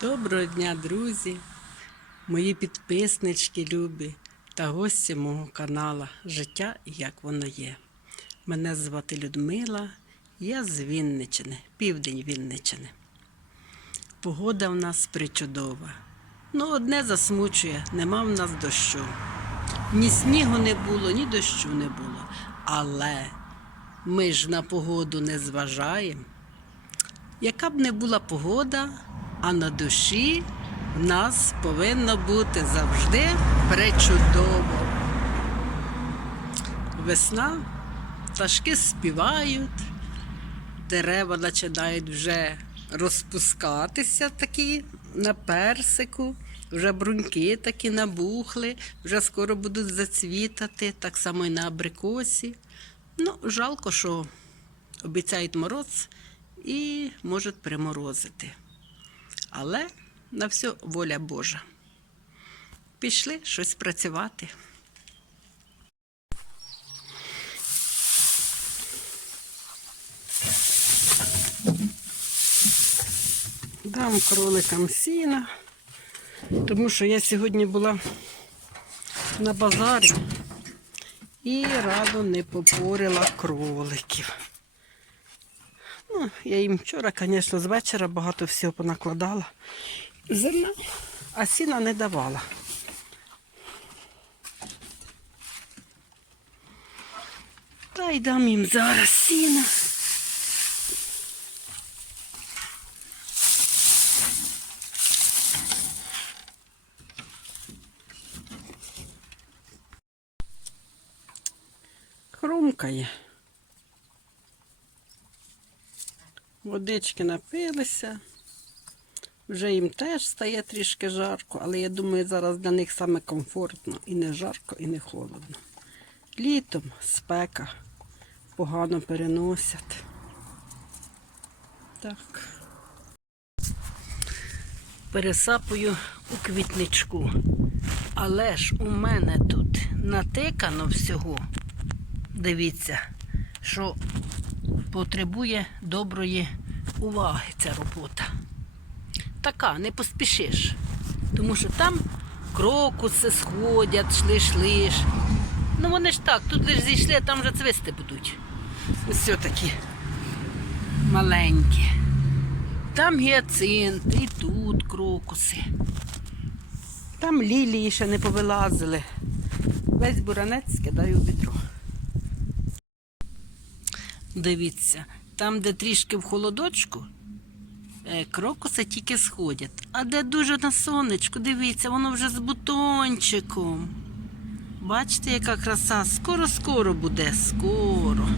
Доброго дня, друзі, мої підписнички любі та гості мого канала Життя як воно є. Мене звати Людмила, я з Вінничини, південь Вінничини. Погода в нас причудова. Ну, одне засмучує, нема в нас дощу. Ні снігу не було, ні дощу не було. Але ми ж на погоду не зважаємо. Яка б не була погода, а на душі в нас повинно бути завжди пречудово. Весна, пташки співають, дерева починають вже розпускатися такі на персику, вже бруньки такі набухли, вже скоро будуть зацвітати, так само і на абрикосі. Ну, жалко, що обіцяють мороз і можуть приморозити. Але на все воля Божа. Пішли щось працювати. Дам кроликам сіна, тому що я сьогодні була на базарі і радо не попорила кроликів. Ну, я їм вчора, звісно, з вечора багато всього понакладала. Зерна, а сіна не давала. Та й дам їм зараз сіна. Хрумкає. Водички напилися. Вже їм теж стає трішки жарко, але я думаю, зараз для них саме комфортно і не жарко, і не холодно. Літом спека погано переносять. Так. Пересапую у квітничку. Але ж у мене тут натикано всього. Дивіться, що потребує доброї уваги ця робота. Така, не поспішиш. Тому що там крокуси сходять, шлиш-лиш. Ну вони ж так, тут лиш зійшли, а там вже цвисти будуть. Ось все такі маленькі. Там гіацинти, і тут крокуси. Там лілії ще не повилазили. Весь буранець скидаю в відро. Дивіться, там, де трішки в холодочку, е, крокуси тільки сходять. А де дуже на сонечку, дивіться, воно вже з бутончиком. Бачите, яка краса? Скоро-скоро буде, скоро.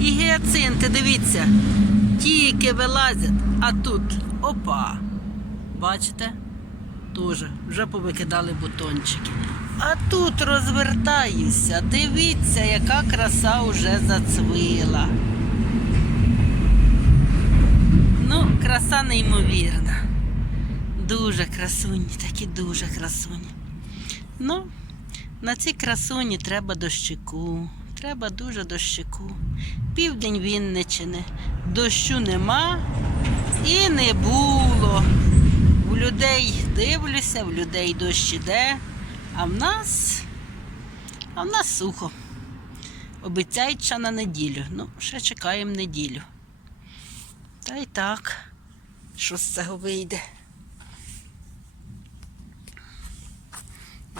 І гіацинти, дивіться, тільки вилазять, а тут опа. Бачите? Тоже вже повикидали бутончики. А тут розвертаюся. Дивіться, яка краса вже зацвила. Ну, краса неймовірна. Дуже красуні, такі дуже красуні. Ну, на цій красуні треба дощику. Треба дуже дощику. Південь Вінничини. Дощу нема і не було. У людей дивлюся, в людей дощ іде, а в нас, а в нас сухо. Обіцяють ще на неділю. Ну, ще чекаємо неділю. Та й так, що з цього вийде.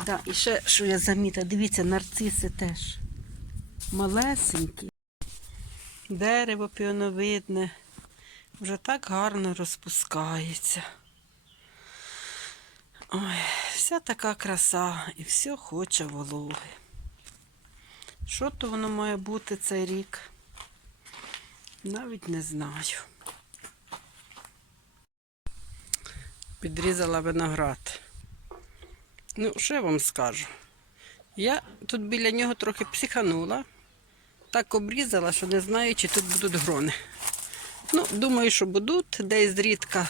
Да, і ще, що я замітила, дивіться, нарциси теж малесенькі. Дерево піоновидне вже так гарно розпускається. Ой, вся така краса і все хоче вологи. Що то воно має бути цей рік? Навіть не знаю. Підрізала виноград. Ну, що я вам скажу? Я тут біля нього трохи психанула, так обрізала, що не знаю, чи тут будуть грони. Ну, думаю, що будуть, десь зрідка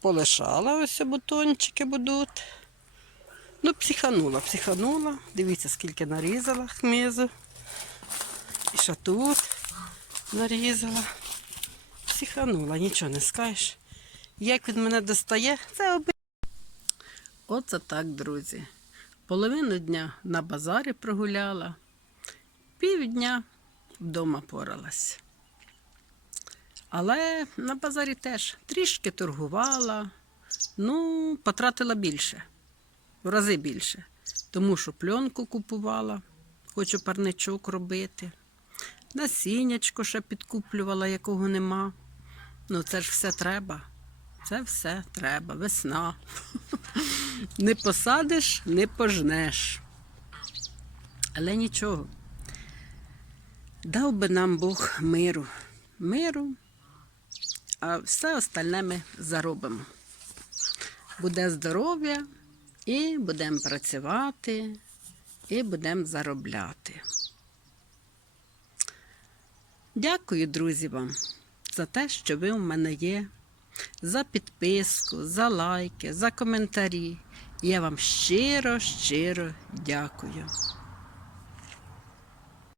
полишала, ось бутончики будуть. Ну, психанула, психанула. Дивіться, скільки нарізала хмизу. І що тут нарізала. Психанула, нічого не скажеш. Як він мене достає, це оби. Оце так, друзі. Половину дня на базарі прогуляла, півдня вдома поралась. Але на базарі теж трішки торгувала, ну, потратила більше, в рази більше. Тому що пленку купувала, хочу парничок робити. Насіннячко ще підкуплювала, якого нема. Ну, це ж все треба. Це все треба. Весна. Не посадиш, не пожнеш. Але нічого. Дав би нам Бог миру. Миру, а все остальне ми заробимо. Буде здоров'я, і будемо працювати, і будемо заробляти. Дякую, друзі, вам за те, що ви у мене є, за підписку, за лайки, за коментарі. Я вам щиро, щиро дякую.